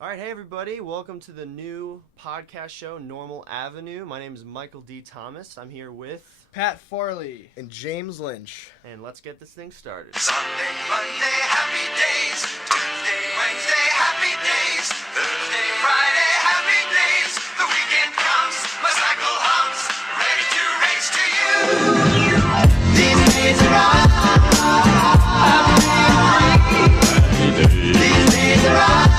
All right, hey everybody, welcome to the new podcast show, Normal Avenue. My name is Michael D. Thomas. I'm here with Pat Farley and James Lynch. And let's get this thing started. Sunday, Monday, happy days. Tuesday, Wednesday, happy days. Thursday, Friday, happy days. The weekend comes, my cycle hums, ready to race to you. These days are all These days are all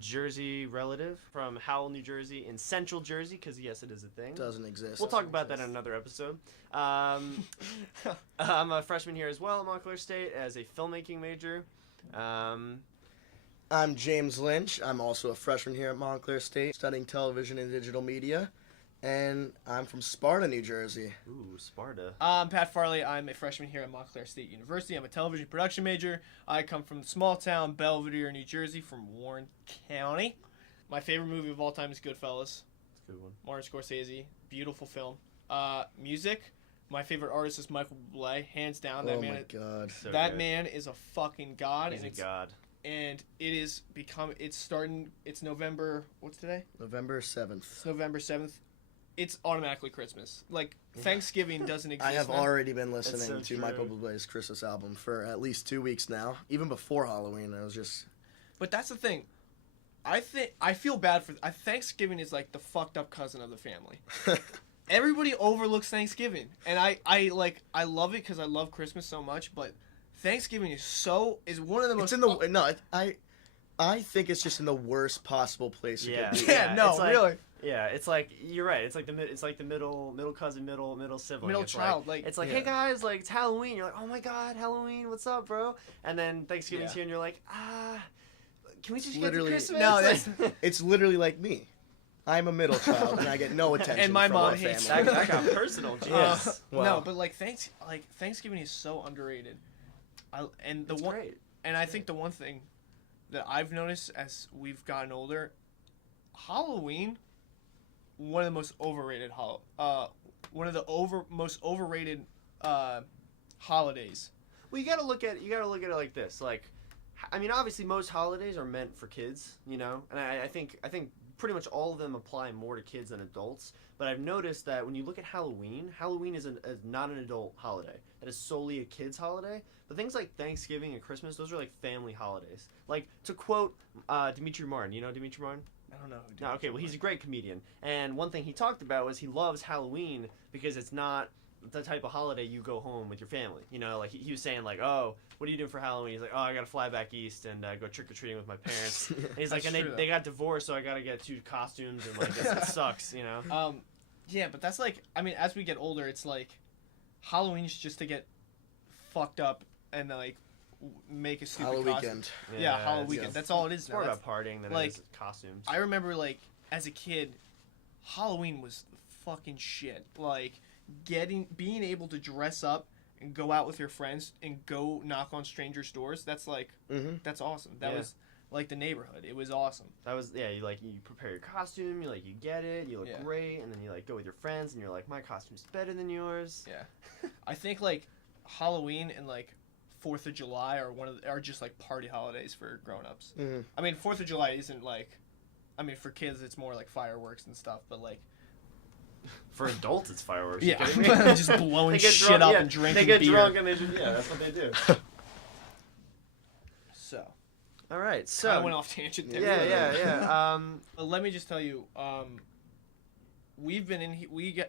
Jersey relative from Howell, New Jersey, in Central Jersey, because yes, it is a thing. Doesn't exist. We'll talk about that in another episode. I'm a freshman here as well at Montclair State as a filmmaking major. I'm James Lynch. I'm also a freshman here at Montclair State, studying television and digital media. And I'm from Sparta, New Jersey. Ooh, Sparta. I'm Pat Farley. I'm a freshman here at Montclair State University. I'm a television production major. I come from the small town Belvedere, New Jersey, from Warren County. My favorite movie of all time is Goodfellas. That's a good one. Martin Scorsese. Beautiful film. Music. My favorite artist is Michael Bublé, hands down. Oh my God. So that good. Man is a fucking god. He's a god. And it's November, what's today? November 7th. It's November 7th. It's automatically Christmas. Like, Thanksgiving doesn't exist. I have now. already been listening so to true. Michael Bublé's Christmas album for at least 2 weeks now. Even before Halloween, I was just... But that's the thing. I feel bad for... Thanksgiving is like the fucked up cousin of the family. Everybody overlooks Thanksgiving. And I love it because I love Christmas so much, but Thanksgiving is one of the most... I think it's just in the worst possible place it could be. Yeah, no, really. Yeah, it's like you're right. It's like the middle cousin, middle sibling, middle it's child. It's like, yeah. hey guys, like it's Halloween. You're like, oh my God, Halloween, what's up, bro? And then Thanksgiving's here, and you're like, can we just get to Christmas? No, it's literally like me. I'm a middle child, and I get no attention. And my from mom my hates family. that got personal. Jeez. No, but Thanksgiving is so underrated. Great. And I think the one thing that I've noticed as we've gotten older, Halloween, one of the most overrated most overrated holidays. Well, you gotta look at it like this. Like, I mean, obviously most holidays are meant for kids, you know, and I think pretty much all of them apply more to kids than adults. But I've noticed that when you look at Halloween is not an adult holiday. It is solely a kid's holiday. But things like Thanksgiving and Christmas, those are like family holidays. Like, to quote Dimitri Martin, you know Dimitri Martin? I don't know who No, okay, well, he's a great comedian. And one thing he talked about was he loves Halloween because it's not the type of holiday you go home with your family. You know, like he was saying, like, oh, what are you doing for Halloween? He's like, oh, I got to fly back east and go trick-or-treating with my parents. And he's like, and they got divorced, so I got to get 2 costumes, and like, it sucks, you know? Yeah, but that's like, I mean, as we get older, it's like, Halloween's just to get fucked up and like make a stupid costume. Weekend. Yeah, Halloween weekend. That's all it is It's now. more about partying than like, it is costumes. I remember, like, as a kid, Halloween was fucking shit. Like, being able to dress up and go out with your friends and go knock on strangers' doors, that's like, that's awesome. That was like the neighborhood. It was awesome. That was, you prepare your costume, you get it, you look great, and then you go with your friends and you're like, my costume's better than yours. Yeah. I think like Halloween and like 4th of July are just like party holidays for grown-ups. I mean, 4th of July isn't like, I mean, for kids it's more like fireworks and stuff, but like for adults it's fireworks. Yeah, just blowing shit up and drinking beer. They get drunk and that's what they do. So. All right, so I went off tangent there. Yeah. Let me just tell you, we've been in.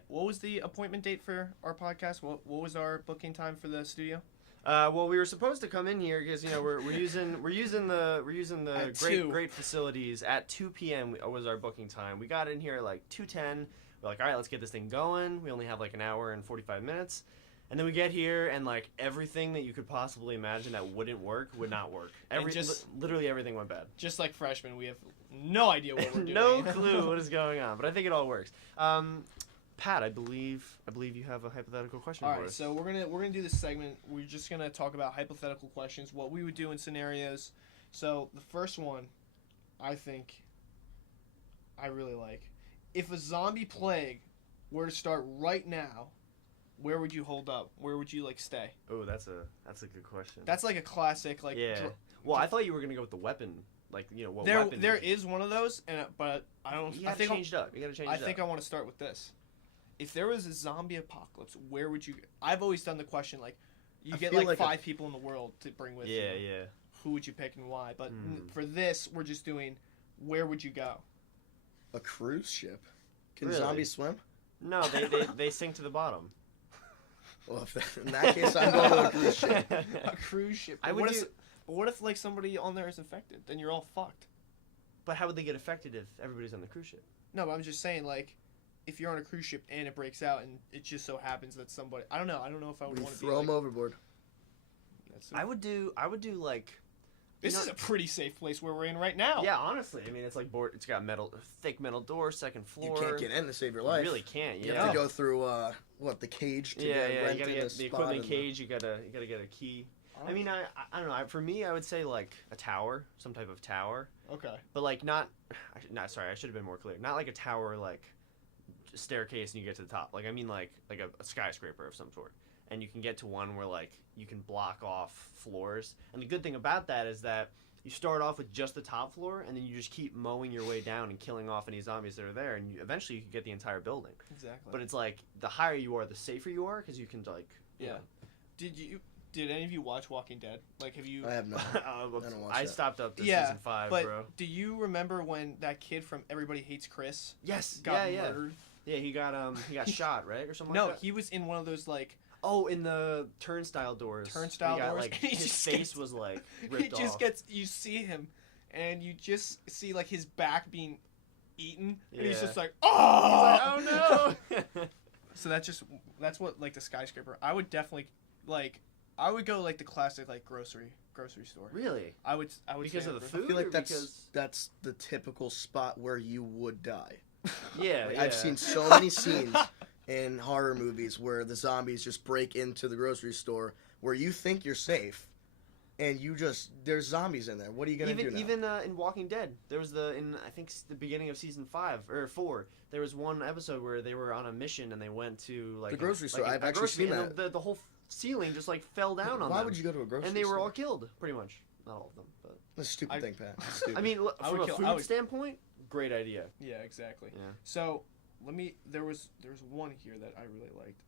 What was the appointment date for our podcast? What was our booking time for the studio? Well, we were supposed to come in here because we're using the great facilities at 2 p.m. was our booking time. We got in here at like 2:10. We're like, all right, let's get this thing going. We only have like an hour and 45 minutes. And then we get here, and like everything that you could possibly imagine that wouldn't work would not work. Literally everything went bad. Just like freshmen, we have no idea what we're doing. No clue what is going on, but I think it all works. Pat, I believe you have a hypothetical question for us. All right, so we're gonna do this segment. We're just gonna talk about hypothetical questions, what we would do in scenarios. So the first one, I think, I really like. If a zombie plague were to start right now, where would you hold up? Where would you like stay? Oh, that's a good question. That's like a classic like. yeah. Well, I thought you were gonna go with the weapon, like what There weapon? there is one of those, but I don't. You I gotta think change it up. You gotta change I it think up. I want to start with this. If there was a zombie apocalypse, where would you? I've always done the question like, you I get feel like like 5 people in the world to bring with you. Yeah. Who would you pick and why? But Hmm. for this, we're just doing, where would you go? A cruise ship. Can Really? zombies swim? No, they sink to the bottom. Well, in that case, I'm going to a cruise ship. A cruise ship. I But would what if like somebody on there is infected? Then you're all fucked. But how would they get affected if everybody's on the cruise ship? No, but I'm just saying like, if you're on a cruise ship and it breaks out and it just so happens that somebody, I don't know if I would We want to be throw like, them overboard. that's I would do like. This you know- is a pretty safe place where we're in right now. Yeah, honestly, I mean it's like board. It's got thick metal door, second floor. You can't get in to save your You life. really can't. You Yeah. have to go through the cage to Yeah, get you rented gotta a get the spot equipment in the- cage. You gotta get a key. I mean, I don't know. For me, I would say like a tower, some type of tower, Okay. but like not. Sorry, I should have been more clear. Not like a tower, like staircase and you get to the top. Like I mean, like a skyscraper of some sort, and you can get to one where like you can block off floors. And the good thing about that is that you start off with just the top floor, and then you just keep mowing your way down and killing off any zombies that are there, and eventually you can get the entire building. Exactly. But it's like the higher you are, the safer you are, because you can like. you Yeah. know, Did any of you watch Walking Dead? Like, have you? I have not. I don't watch I that. stopped up to Yeah, season 5, but bro. do you remember when that kid from Everybody Hates Chris Yes, got yeah. murdered? Yeah, he got shot, right, or something No, like that. he was in one of those like Oh, in the turnstile doors. Turnstile he got, doors, Like, and he his just face gets- was like he ripped just off. gets you see him, and you just see like his back being eaten, and he's Yeah. just like, He's oh, like, oh no. So that's what like the skyscraper. I would definitely I would go like the classic like grocery store. Really? I would Because say of the grocery- food? I feel like or that's because... that's the typical spot where you would die. Yeah, Like, yeah. I've seen so many scenes in horror movies where the zombies just break into the grocery store where you think you're safe, and there's zombies in there. What are you gonna do now? Even in Walking Dead, there was I think the beginning of season 5 or 4. There was one episode where they were on a mission and they went to like The grocery store. I've a actually grocery- seen and the whole ceiling just like fell down on Why them. would you go to a grocery And they were store? all killed, pretty much. Not all of them, but That's a stupid I- thing, Pat. It's stupid. I mean, I from would a kill- I food would- standpoint, great idea. Yeah, exactly. Yeah. So there was one here that I really liked.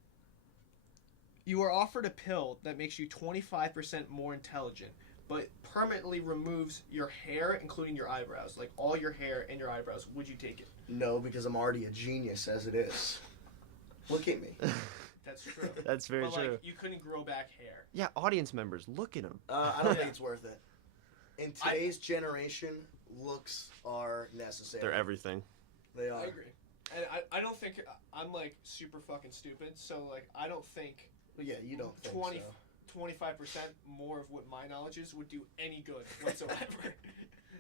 You are offered a pill that makes you 25% more intelligent, but permanently removes your hair, including your eyebrows, like all your hair and your eyebrows. Would you take it? No, because I'm already a genius as it is. Look at me. That's true. That's very but, true. Like, you couldn't grow back hair. Yeah, audience members, look at him. I don't think it's worth it. In today's generation, looks are necessary. They're everything. They are. I agree. And I don't think I'm like super fucking stupid. So like I don't think But yeah, you don't think 20 so. 25% more of what my knowledge is would do any good whatsoever.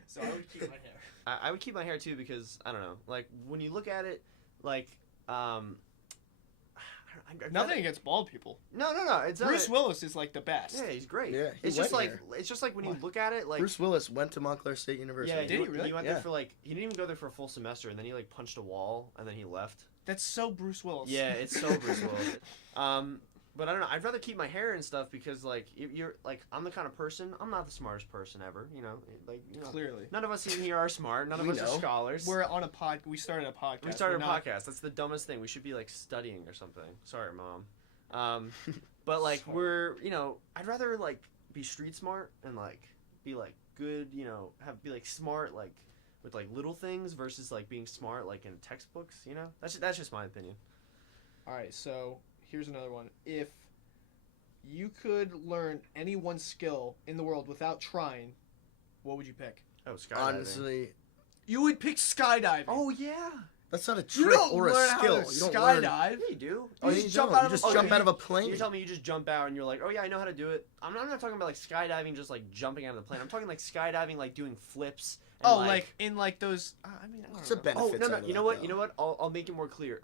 So I would keep my hair. I would keep my hair too because I don't know. Like when you look at it, like Nothing against bald people. No. It's not Bruce Willis is like the best. Yeah, he's great. Yeah, he it's just went like there. it's just like when you What? look at it, like Bruce Willis went to Montclair State University. yeah, Did he really? He went Yeah. there for like he didn't even go there for a full semester, and then he like punched a wall, and then he left. That's so Bruce Willis. Yeah, it's so Bruce Willis. But I don't know. I'd rather keep my hair and stuff because like you're like I'm the kind of person. I'm not the smartest person ever. Clearly. None of us in here are smart. None of We us are know. scholars. We're on a pod. We started a podcast. We started We're a not- podcast. That's the dumbest thing. We should be like studying or something. Sorry, mom. But like Smart. we're I'd rather like be street smart and like be like good. Be like smart like with like little things versus like being smart like in textbooks. That's just my opinion. All right. So here's another one. If you could learn any one skill in the world without trying, what would you pick? Oh, skydiving. Honestly, You would pick skydiving. Oh yeah. that's not a you trick don't or a learn skill. how to You don't skydive. learn. Yeah, you do. Oh, You you just jump don't. out of You a just plane. jump out of a plane. You tell me you just jump out and you're like, oh yeah, I know how to do it. I'm not talking about like skydiving, just like jumping out of the plane. I'm talking like skydiving, like doing flips. And, Oh, like in like those. I mean, I What's don't the know. benefits? Oh no! out of You know that, what? though? You know what? I'll make it more clear.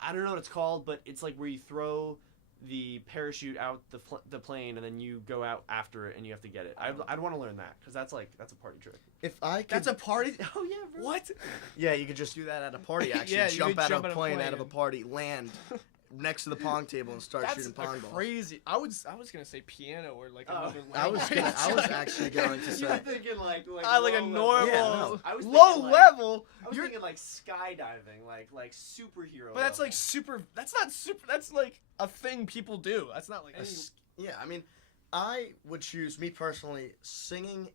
I don't know what it's called, but it's like where you throw the parachute out the plane, and then you go out after it, and you have to get it. I'd want to learn that because that's a party trick. If I could, That's a party. Oh yeah, bro. What? yeah, you could just do that at a party. Actually, Yeah, you jump could out jump of a out of a plane, plane out of a and- party, land next to the pong table, and start That's shooting pong balls. crazy. I was gonna say piano or like Oh. another I was language. actually going to You say. were thinking like like low a level. normal, Yeah, no. I was low thinking, like- level. I was You're- thinking like skydiving, like superhero. but that's like level. super. That's not super. That's like a thing people do. That's not like A any, s- Yeah, I mean, I would choose, me personally, singing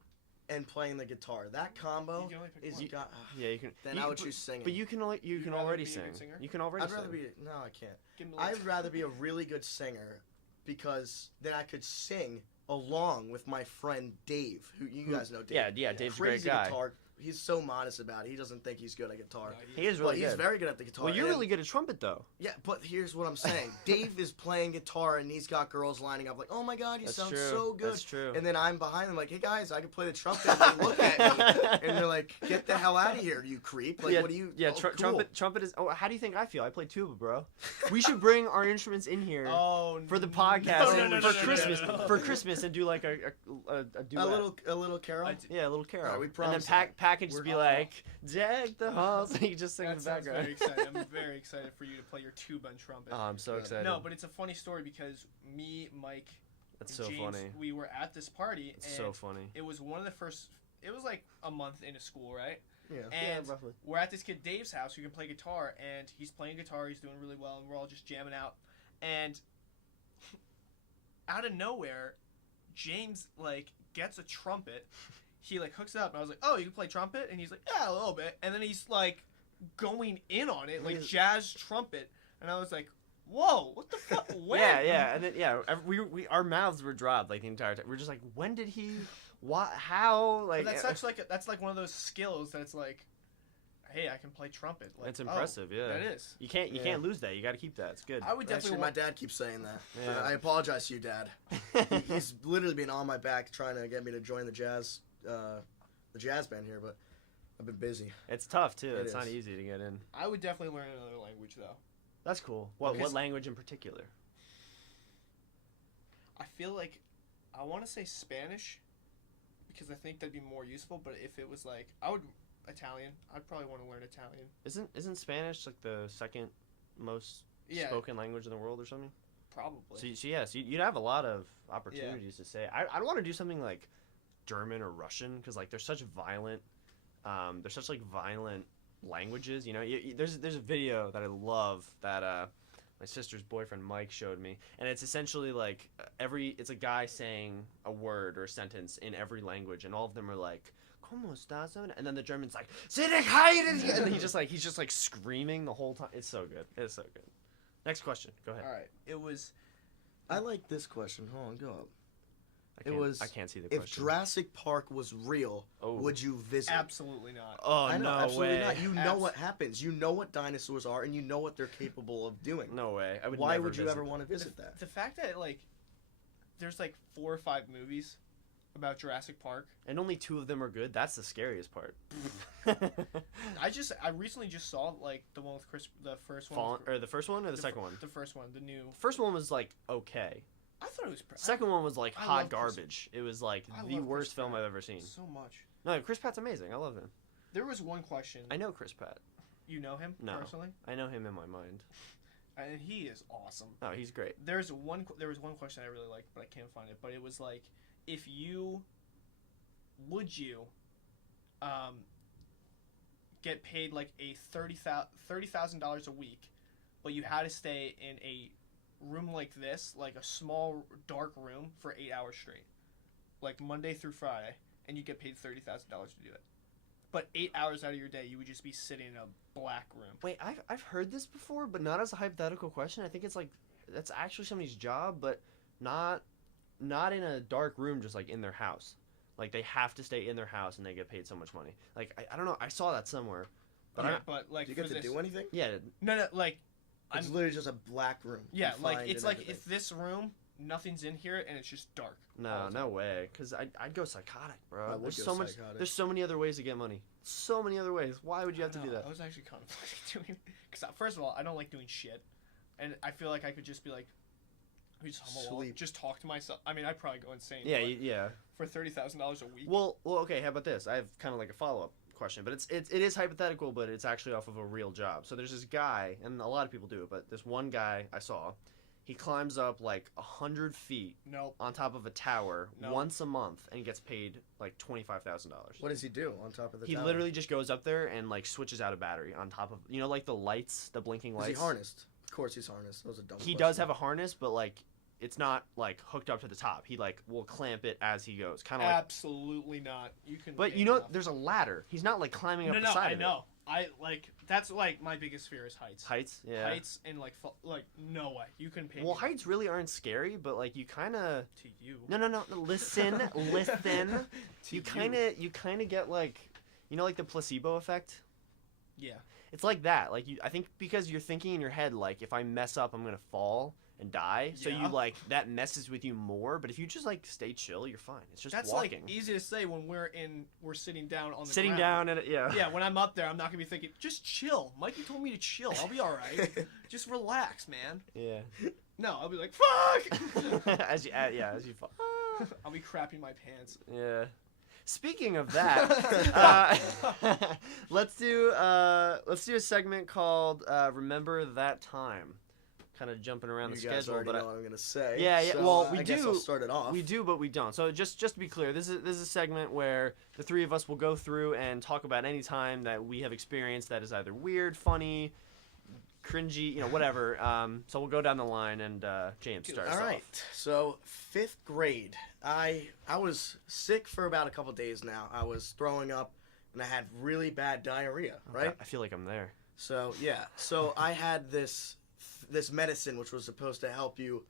and playing the guitar. That combo You can only pick is one. got. Yeah, you can. Then you- I would but- choose singing. But you can only you You'd can rather already be a sing. good singer? You can already. I'd rather sing. be. No, I can't. Give me a little- I'd rather be a really good singer because then I could sing along with my friend Dave, who you guys know. Dave. Yeah, Dave's a great Crazy guy. guitar. He's so modest about it. He doesn't think he's good at guitar. No, He is But really he's good. very good at the guitar. Well, you're and- really good at trumpet though. Yeah, but here's what I'm saying. Dave is playing guitar and he's got girls lining up like, oh my god, you That's sound true. so good. That's true. And then I'm behind them like, hey guys, I can play the trumpet. And they look at me and they're like, get the hell out of here, you creep. Like, yeah, what do you? Yeah, oh, cool. trumpet is. Oh, how do you think I feel? I play tuba, bro. We should bring our instruments in here Oh, for the no, podcast no, no, for no, no, Christmas. no, no. For Christmas and do like a duet. A little carol. I d- Yeah, a little carol. Alright, we and then promise Pack could just We're be all- like, deck the halls. And you just sing in That the sounds background. very exciting. I'm very excited for you to play your tuba and trumpet. Oh, I'm so Yeah. excited. No, but it's a funny story because me, Mike, that's and so James, funny. we were at this party It's and so funny. it was one of the first. It was like a month into school, right? Yeah. And roughly. we're at this kid Dave's house who can play guitar, and he's playing guitar. He's doing really well, and we're all just jamming out. And out of nowhere, James like gets a trumpet. He like hooks it up, and I was like, "Oh, you can play trumpet?" And he's like, "Yeah, a little bit." And then he's like going in on it, like He's- jazz trumpet, and I was like, "Whoa, what the fuck? When?" Yeah, and then we our mouths were dropped like the entire time. We're just like, when did he? What? How? Like But that's like one of those skills that's like, hey, I can play trumpet. Like, it's impressive. oh, Yeah, that is. You can't Yeah. lose that. You got to keep that. It's good. I would definitely Actually, my want. dad keeps saying that. Yeah. I apologize to you, Dad. He's literally been on my back trying to get me to join the jazz band here, but I've been busy. It's tough too. It It's not is. easy to get in. I would definitely learn another language though. That's cool. What Because- language in particular? I feel like I want to say Spanish because I think that'd be more useful. But if it was like Italian, I'd probably want to learn Italian. Isn't Spanish like the second most Yeah, spoken language in the world or something? probably. So yes, you'd have a lot of opportunities to say. I'd want to do something like German or Russian because like they're such violent languages. You know, there's a video that I love that my sister's boyfriend Mike showed me, and it's essentially like it's a guy saying a word or a sentence in every language, and all of them are like, "Cómo estás?" And then the German's like, "Sit high," and then he's just like screaming the whole time. It's so good. It's so good. Next question. Go ahead. All right, it was. I like this question. Hold on, go up. I It can't see the If question. Jurassic Park was real, Oh. would you visit? Absolutely not. Oh I know, no absolutely way. not. You know what happens. You know what dinosaurs are, and you know what they're capable of doing. No way. I would. Why never would you visit ever want to The, visit that? the fact that like, there's like 4 or 5 movies about Jurassic Park. And only 2 of them are good. That's the scariest part. I recently just saw like the one with Chris, the first one. Fallen, with- or the first one or the second one? The first one, the new. First one was like okay. I thought it was. Second one was like I hot love Chris- garbage. It was like I the love worst Chris film Pratt I've ever seen. so much. No, Chris Pratt's amazing. I love him. There was one question. I know Chris Pratt. You know him No. personally, I know him in my mind. and he is awesome. No, he's great. There was one question I really liked, but I can't find it. But it was like, if you would you, get paid like a $30,000 a week, but you had to stay in a room like this, like a small dark room for 8 hours straight, like Monday through Friday, and you get paid $30,000 to do it. But 8 hours out of your day, you would just be sitting in a black room. Wait, I've heard this before, but not as a hypothetical question. I think it's like that's actually somebody's job, but not in a dark room, just like in their house. Like they have to stay in their house and they get paid so much money. Like I don't know. I saw that somewhere. But Yeah, I, but like Do you get for to this, do anything? yeah, no, like It's I'm literally just a black room. yeah, like confined it's and like everything. if this room, nothing's in here and it's just dark. all no, the no time. way. Cause I'd go psychotic, I bro. would There's go so much. psychotic. There's so many other ways to get money. So many other ways. Why would you have to I do don't know, that? I was actually contemplating doing because first of all, I don't like doing shit, and I feel like I could just be like, just hum along, Sleep. just talk to myself. I mean, I'd probably go insane. Yeah, but yeah. for $30,000 a week. Well, okay. How about this? I have kind of like a follow-up question, but it is hypothetical, but it's actually off of a real job. So there's this guy, and a lot of people do it, but this one guy I saw, he climbs up like 100 feet Nope. on top of a tower No. once a month and gets paid like $25,000. What does he do on top of the He tower? literally just goes up there and like switches out a battery on top of like the lights, the blinking Is lights. he harnessed? Of course he's harnessed. That was a dumb He question. does have a harness, but like it's not like hooked up to the top. He like will clamp it as he goes, kind of like. Absolutely not. You can. But pay enough. there's a ladder. He's not like climbing up No, the side I of know. I like that's like my biggest fear is heights. it. Heights, yeah. Heights and like no way you can pay. Well, me heights really aren't scary, but like you kind of. to you. No. Listen. To You kind of get like, like the placebo effect. Yeah. It's like that. Like I think because you're thinking in your head like if I mess up, I'm gonna fall and die. So Yeah. you like that messes with you more. But if you just like stay chill, you're fine. It's just That's walking. like easy to say when we're sitting down on the Sitting ground. down and yeah. Yeah, when I'm up there, I'm not gonna be thinking, just chill. Mikey told me to chill. I'll be all right. Just relax, man. Yeah. No, I'll be like, fuck. as you fall. I'll be crapping my pants. Yeah. Speaking of that, let's do a segment called "Remember That Time." Kind of jumping around You the guys schedule, already but know what I'm gonna say. Yeah. So, Well, I guess I'll start it off. we do, but we don't. So just to be clear, this is a segment where the three of us will go through and talk about any time that we have experienced that is either weird, funny, cringy, whatever. So we'll go down the line and James starts All off. right. So 5th grade, I was sick for about a couple days now. I was throwing up, and I had really bad diarrhea. Right. I feel like I'm there. So yeah. So I had this medicine which was supposed to help you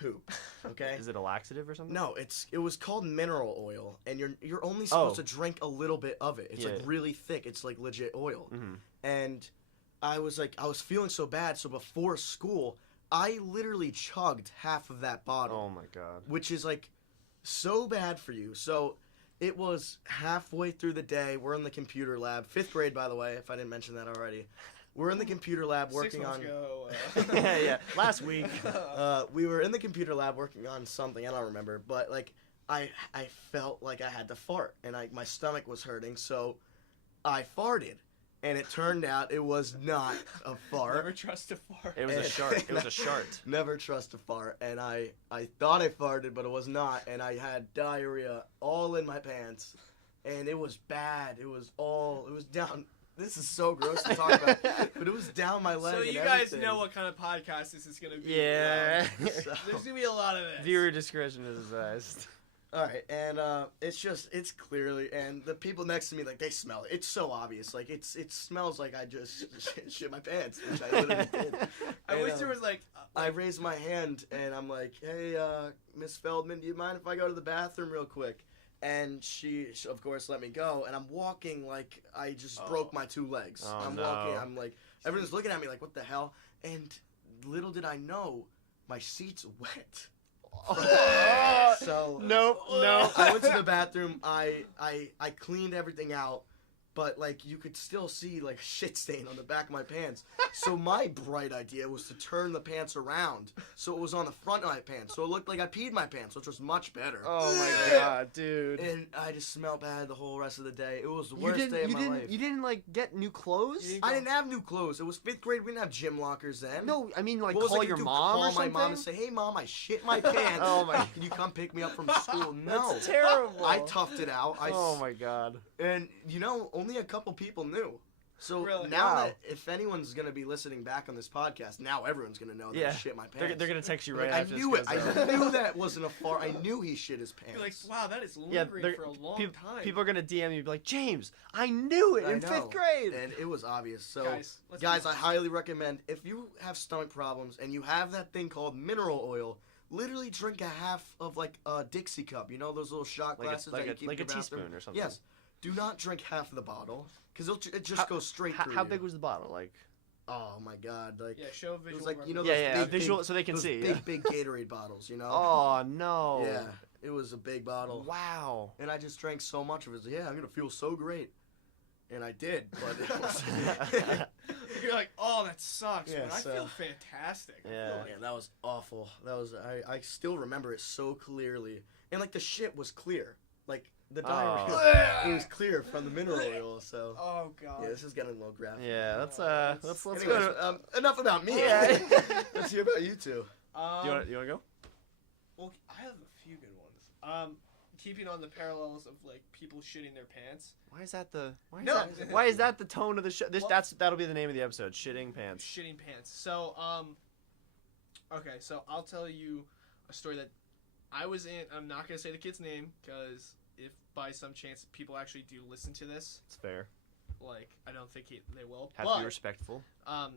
poop. Okay. Is it a laxative or something? No, it was called mineral oil, and you're only supposed to drink a little bit of it. It's like really thick. It's like legit oil. Mm-hmm. And I was feeling so bad. So before school, I literally chugged half of that bottle. Oh my god. Which is like so bad for you. So it was halfway through the day. We're in the computer lab. 5th grade, by the way, if I didn't mention that already. We're in the computer lab working 6 months on. ago, Yeah. Last week. We were in the computer lab working on something. I don't remember, but like I felt like I had to fart, and my stomach was hurting, so I farted, and it turned out it was not a fart. Never trust a fart. It was a shark. It was a shark. Never trust a fart, and I thought I farted, but it was not, and I had diarrhea all in my pants, and it was bad. It was down. This is so gross to talk about, but it was down my leg. So and you guys everything. know what kind of podcast this is gonna be. Yeah. So- There's gonna be a lot of this. Viewer discretion is advised. All right, and it's clearly, and the people next to me, like, they smell it. It's so obvious. Like, it smells like I just shit my pants, which I literally did. I And, wish there was like. I raised my hand, and I'm like, hey, Miss Feldman, do you mind if I go to the bathroom real quick? And she of course, let me go, and I'm walking like I just broke my 2 legs. Oh, I'm no. walking, I'm like, everyone's looking at me like, what the hell? And little did I know, my seat's wet. So Nope. I went to the bathroom. I cleaned everything out, but like you could still see like a shit stain on the back of my pants. So my bright idea was to turn the pants around so it was on the front of my pants. So it looked like I peed my pants, which was much better. Oh my god, dude. And I just smelled bad the whole rest of the day. It was the worst day of my life. You didn't like get new clothes? I didn't have new clothes. It was 5th grade. We didn't have gym lockers then. No, I mean like What was I call gonna your do? mom Call or something. my mom and say, "Hey, mom, I shit my pants. Oh my- Can you come pick me up from school?" No, That's terrible. I toughed it out. Oh my god. And only a couple people knew. So Really? now Wow. that if anyone's gonna be listening back on this podcast, now everyone's gonna know that Yeah. I shit my They're pants. gonna text you Like, right I after knew this it. goes I out. knew that wasn't a fart. I knew he shit his pants. Be like, wow, that is Yeah, lingering for a long time. people are gonna DM you and be like, James, I knew it I in know. 5th grade. And it was obvious. So Guys, let's guys, be I honest. highly recommend if you have stomach problems and you have that thing called mineral oil. Literally drink a half of like a Dixie cup. You know those little shot Like a- glasses like that you a- keep like in a your bathroom? teaspoon or something. Yes. Do not drink half of the bottle because it just goes straight through. How you. big was the bottle? Like, Oh my god! Like Yeah, show a it visual. was like representation. those yeah, big, visual big, so they can those see. big yeah. big Gatorade bottles. You know? Oh no. Yeah, it was a big bottle. Wow. And I just drank so much of it. Yeah, I'm gonna feel so great, and I did. But it was You're like, oh, Oh, that sucks, Yeah, man. I so- feel fantastic. Yeah. Oh man, that was awful. That was I still remember it so clearly. And like the shit was clear. Like the diarrhea, it was clear from the mineral oil. So Oh god. yeah, this is getting a little graphic. Yeah, let's Anyways, go. enough about me. Yeah. Let's hear about you two. You want to go? Well, I have a few good ones. Keeping on the parallels of like people shitting their pants. Why is that the No. why is that the tone of the show? Well- That'll be the name of the episode. Shitting pants. Shitting pants. So, okay, so I'll tell you a story that I was in. I'm not gonna say the kid's name because if by some chance people actually do listen to this, It's fair. like I don't think they will. Have but, to be respectful. I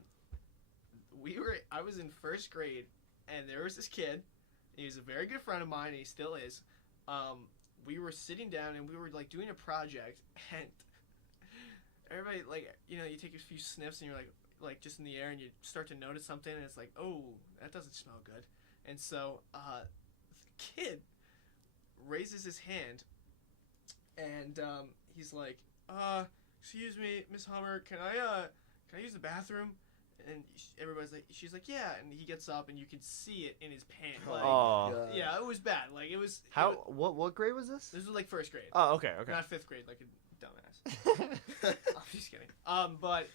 was in first grade, and there was this kid. He was a very good friend of mine, and he still is. We were sitting down, and we were like doing a project, and everybody like you take a few sniffs, and you're like just in the air, and you start to notice something, and it's like, oh, that doesn't smell good. And so the kid raises his hand, and he's like, excuse me, Miss Hummer, can I use the bathroom? And she's like, yeah. And he gets up, and you can see it in his pants. Like, Oh. God. yeah, it was bad. Like it was. What grade was this? This was like first grade. Oh, okay. Not fifth grade, like a dumbass. I'm just kidding. But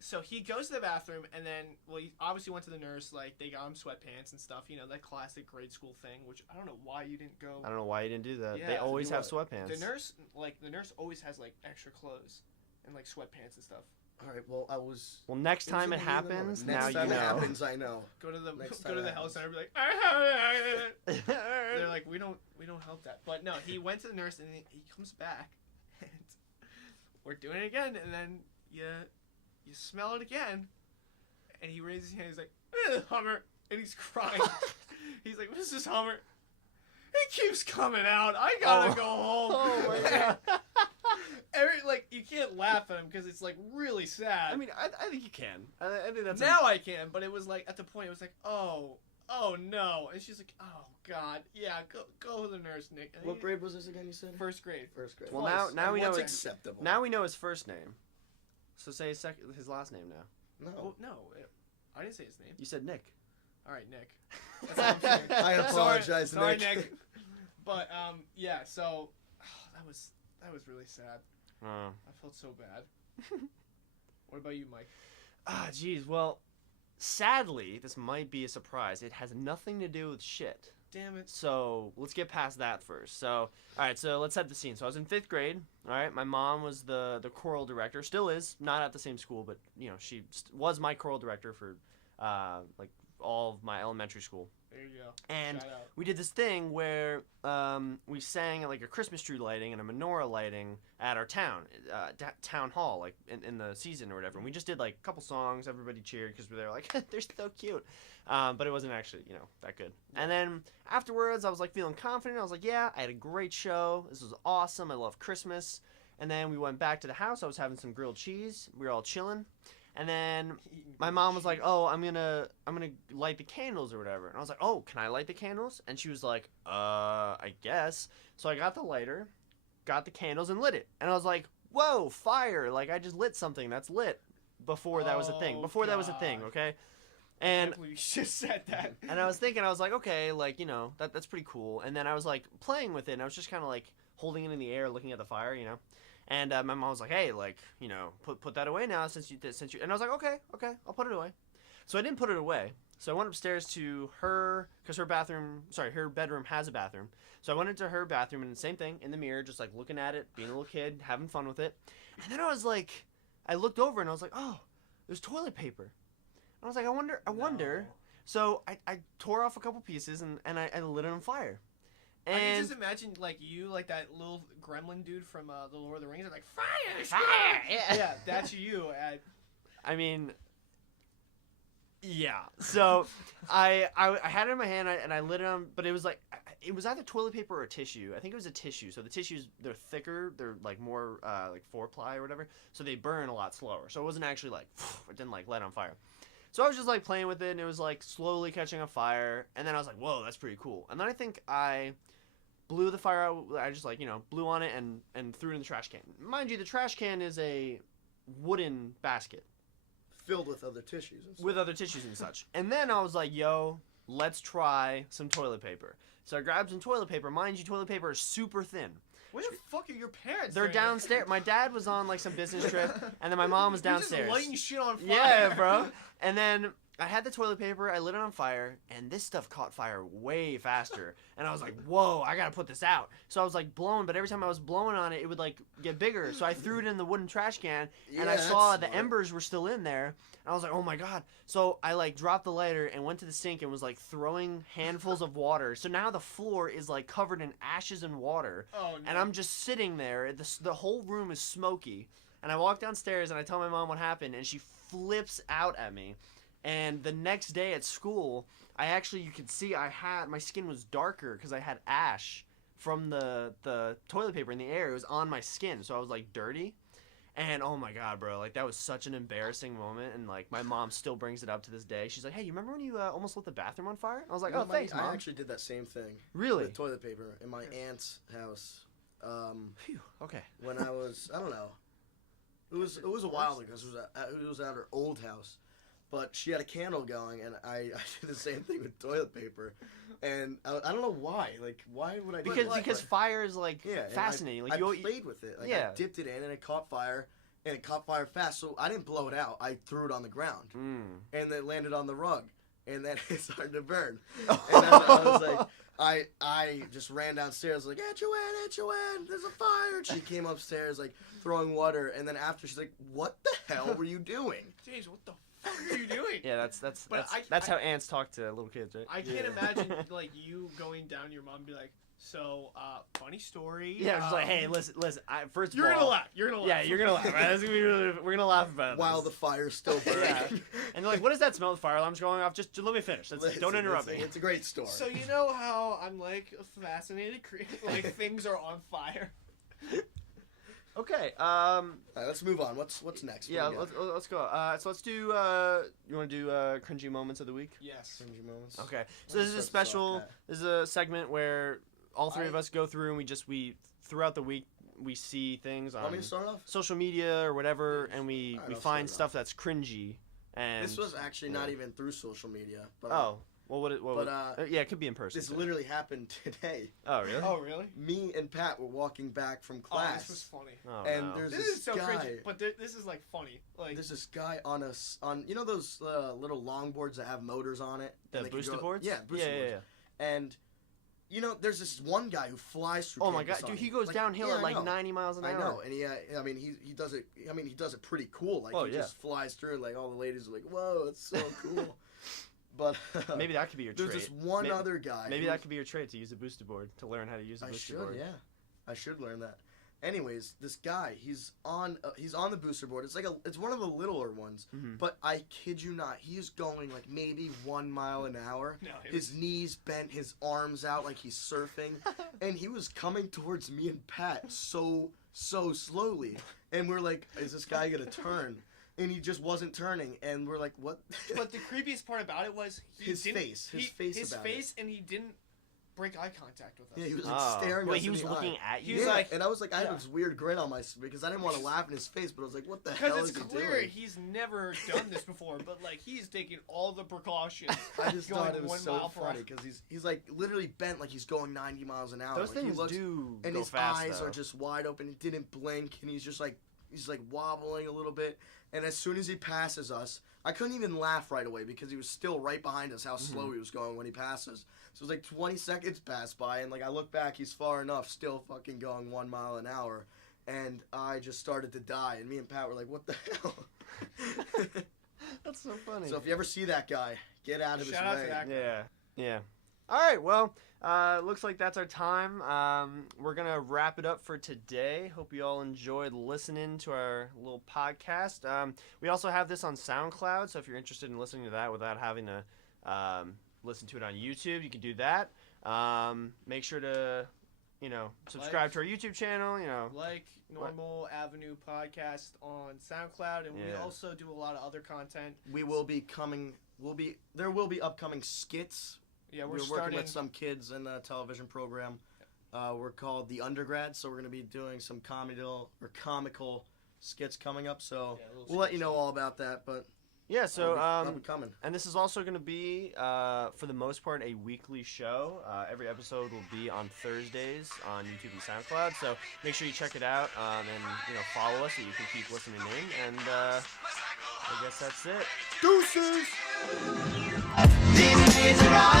so he goes to the bathroom, and then he obviously went to the nurse. Like they got him sweatpants and stuff. That classic grade school thing. Which I don't know why you didn't go. I don't know why you didn't do that. Yeah, They always do have what? sweatpants. The nurse always has like extra clothes and like sweatpants and stuff. All right. Well, I was. Well, next time it in the middle of the happens, moment. now Next you time know. it happens, I know. Go to the Next go time to it the health happens. center and be like, they're like, we don't help that. But no, he went to the nurse and he comes back, and we're doing it again, and then you smell it again, and he raises his hand. He's like, Hummer, and he's crying. He's like, Mrs. Hummer, it keeps coming out. I gotta go home. Oh my god. You can't laugh at him because it's like really sad. I mean, I think you can. I think that's now I can, but it was like at the point it was like, oh no, and she's like, oh god, yeah, go to the nurse, Nick. And What grade was this again? You said First grade. first grade. Well, Twice. now we know What's it- acceptable. Now we know his first name. So say his last name now. no. Oh no, I didn't say his name. You said Nick. All right, Nick. That's all I'm saying. I apologize, sorry, Nick. Nick. But yeah, so that was really sad. Oh. I felt so bad. What about you, Mike? Ah, jeez. Well, sadly, this might be a surprise. It has nothing to do with shit. Damn it. So let's get past that first. So, all right. So let's set the scene. So I was in 5th grade. All right. My mom was the choral director. Still is. Not at the same school, but she was my choral director for like all of my elementary school. There you go. And Shout out. we did this thing where we sang like a Christmas tree lighting and a menorah lighting at our town hall, like in the season or whatever. And we just did like a couple songs. Everybody cheered because we were like, they're so cute. But it wasn't actually, that good. And then afterwards, I was like feeling confident. I was like, yeah, I had a great show. This was awesome. I love Christmas. And then we went back to the house. I was having some grilled cheese. We were all chilling. And then my mom was like, "Oh, I'm gonna light the candles or whatever." And I was like, "Oh, can I light the candles?" And she was like, I guess." So I got the lighter, got the candles, and lit it. And I was like, "Whoa, fire! Like I just lit something that's lit." Before that was a thing. Oh, Before that was a thing. God. Okay. I And can't believe you just said that. and I was thinking, I was like, okay, like that's pretty cool. And then I was like playing with it, and I was just kind of like holding it in the air, looking at the fire, And my mom was like, "Hey, like, put that away now since you." And I was like, "Okay, I'll put it away." So I didn't put it away. So I went upstairs to her because her bedroom has a bathroom. So I went into her bathroom and the same thing in the mirror, just like looking at it, being a little kid, having fun with it. And then I was like, I looked over and I was like, "Oh, there's toilet paper." And I was like, I wonder. So I tore off a couple pieces and I lit it on fire. I can And just imagine like you, like that little gremlin dude from the Lord of the Rings, like fire, Fire! Yeah. yeah, that's you. I mean, yeah. So I had it in my hand and I lit it on, but it was like it was either toilet paper or tissue. I think it was a tissue. So the tissues, they're thicker, they're like more like 4-ply or whatever, so they burn a lot slower. So it wasn't actually like it didn't like light on fire. So I was just like playing with it and it was like slowly catching on fire. And then I was like, whoa, that's pretty cool. And then I think I blew the fire out. I just like blew on it and threw it in the trash can. Mind you, the trash can is a wooden basket. filled with other tissues and stuff. with other tissues and such. And then I was like, yo, let's try some toilet paper. So I grabbed some toilet paper. Mind you, toilet paper is super thin. Where the fuck are your parents? They're during downstairs. My dad was on like some business trip, and then my mom was You're just downstairs. lighting shit on fire. Yeah, bro. And then I had the toilet paper, I lit it on fire, and this stuff caught fire way faster. And I was like, whoa, I gotta put this out. So I was like blowing, but every time I was blowing on it, it would like get bigger. So I threw it in the wooden trash can, and I Yeah, saw that's the smart. embers were still in there. And I was like, oh my God. So I like dropped the lighter and went to the sink and was like throwing handfuls of water. So now the floor is like covered in ashes and water. Oh no. And I'm just sitting there. The whole room is smoky. And I walk downstairs and I tell my mom what happened, and she flips out at me. And the next day at school, you could see my skin was darker because I had ash from the toilet paper in the air. It was on my skin, so I was like dirty. And oh my God, bro, like that was such an embarrassing moment. And like my mom still brings it up to this day. She's like, hey, you remember when you almost lit the bathroom on fire? I was like, You know, oh, thanks, Mom. I actually did that same thing. Really? With toilet paper in my aunt's house. Phew, okay. When I was, I don't know. It was a while ago. It was at her old house. But she had a candle going, and I did the same thing with toilet paper, and I don't know why. Like, why would I do that? Because fire is like Yeah, and fascinating. Like I played with it. Like, Yeah. I dipped it in, and it caught fire, and it caught fire fast. So I didn't blow it out. I threw it on the ground, and it landed on the rug, and then it started to burn. And then I was like, I just ran downstairs like, Aunt Joanne, there's a fire. And she came upstairs like throwing water, and then after she's like, what the hell were you doing? James, what the fuck are you doing? Yeah, that's But that's how ants talk to little kids, right? I can't Yeah. imagine like you going down to your mom and be like, so, funny story. Yeah, it's like, hey, listen. First of You're all, gonna laugh. You're gonna laugh. Yeah, you're gonna laugh. Right? That's gonna be we're gonna laugh about While the this. fire's still burning. Yeah. And they're like, what is that smell? The fire alarm's going off. Just let me finish. Listen, Don't interrupt me. It's a great story. So you know how I'm like fascinated, like things are on fire. Okay. All right, let's move on. What's next? What Yeah, do we got? let's go. So let's do. You want to do cringy moments of the week? Yes. Cringy moments. Okay. So this is a special. This is a segment where all three of us go through and we throughout the week we see things Want on me to start off? social media or whatever, and we Alright, I'll find start stuff that's cringy. And This was actually not even through social media. But, oh. Well, yeah, it could be in person. this too. literally happened today. Oh, really? Oh really? Me and Pat were walking back from Oh, class. this was funny. Oh, and no. there's This this is so guy. cringy, but this is like funny. Like There's this guy on you know those little longboards that have motors on it. The And they can boosted go- boards? Yeah, boosted yeah, boards. And you know, there's this one guy who flies through. Oh my god, campus dude, on he it. goes Like, downhill yeah, at I like know. 90 miles an hour. I know, and he does it. I mean, he does it pretty cool. Like Oh, he yeah. just flies through, and like all the ladies are like, "Whoa, it's so cool." But Maybe that could be your there's trait. this one Maybe- other guy. Maybe who- that could be your trait to use a boosted board, to learn how to use a I boosted should, board. yeah. I should learn that. Anyways, this guy, he's on the booster board. It's one of the littler ones, Mhm. but I kid you not, he is going like maybe 1 mile an hour. No, it His knees bent, his arms out like he's surfing, and he was coming towards me and Pat so slowly, and we're like, is this guy gonna turn? And he just wasn't turning, and we're like, what? But the creepiest part about it was His face about it. and he didn't break eye contact with us. Yeah, he was like Oh. staring. Wait, us he in was the looking eye. at you? He was Yeah, like- and I was like, I had yeah. this weird grin on my because I didn't want to laugh in his face, but I was like, what the hell Because is it's he clear doing? he's never done this before, but like he's taking all the precautions. I just going thought it was 1 so mile per funny hour. because he's like literally bent like he's going 90 miles an hour. Those Like, he things looks, do and go his fast, eyes though. are just wide open. He didn't blink, and he's like wobbling a little bit. And as soon as he passes us, I couldn't even laugh right away because he was still right behind us. How slow he was going when he passes. So it was like 20 seconds passed by, and like I look back, he's far enough, still fucking going 1 mile an hour, and I just started to die. And me and Pat were like, "What the hell?" That's so funny. So if you ever see that guy, get out of his Shout out to way. that guy. Yeah. All right. Well, looks like that's our time. We're gonna wrap it up for today. Hope you all enjoyed listening to our little podcast. We also have this on SoundCloud, so if you're interested in listening to that without having to listen to it on YouTube, you can do that. Make sure to, subscribe to our YouTube channel. Like Normal Avenue Podcast on SoundCloud, and we Yeah. also do a lot of other content. We will be coming. There will be upcoming skits. Yeah, we're We're working starting. with some kids in the television program. We're called The Undergrad, so we're going to be doing some comical skits coming up. So Yeah, little we'll let you sketch. know all about that. But Yeah, so I'll be coming. and this is also going to be for the most part a weekly show. Every episode will be on Thursdays on YouTube and SoundCloud. So make sure you check it out and follow us so you can keep listening in. And I guess that's it. Deuces. These days are all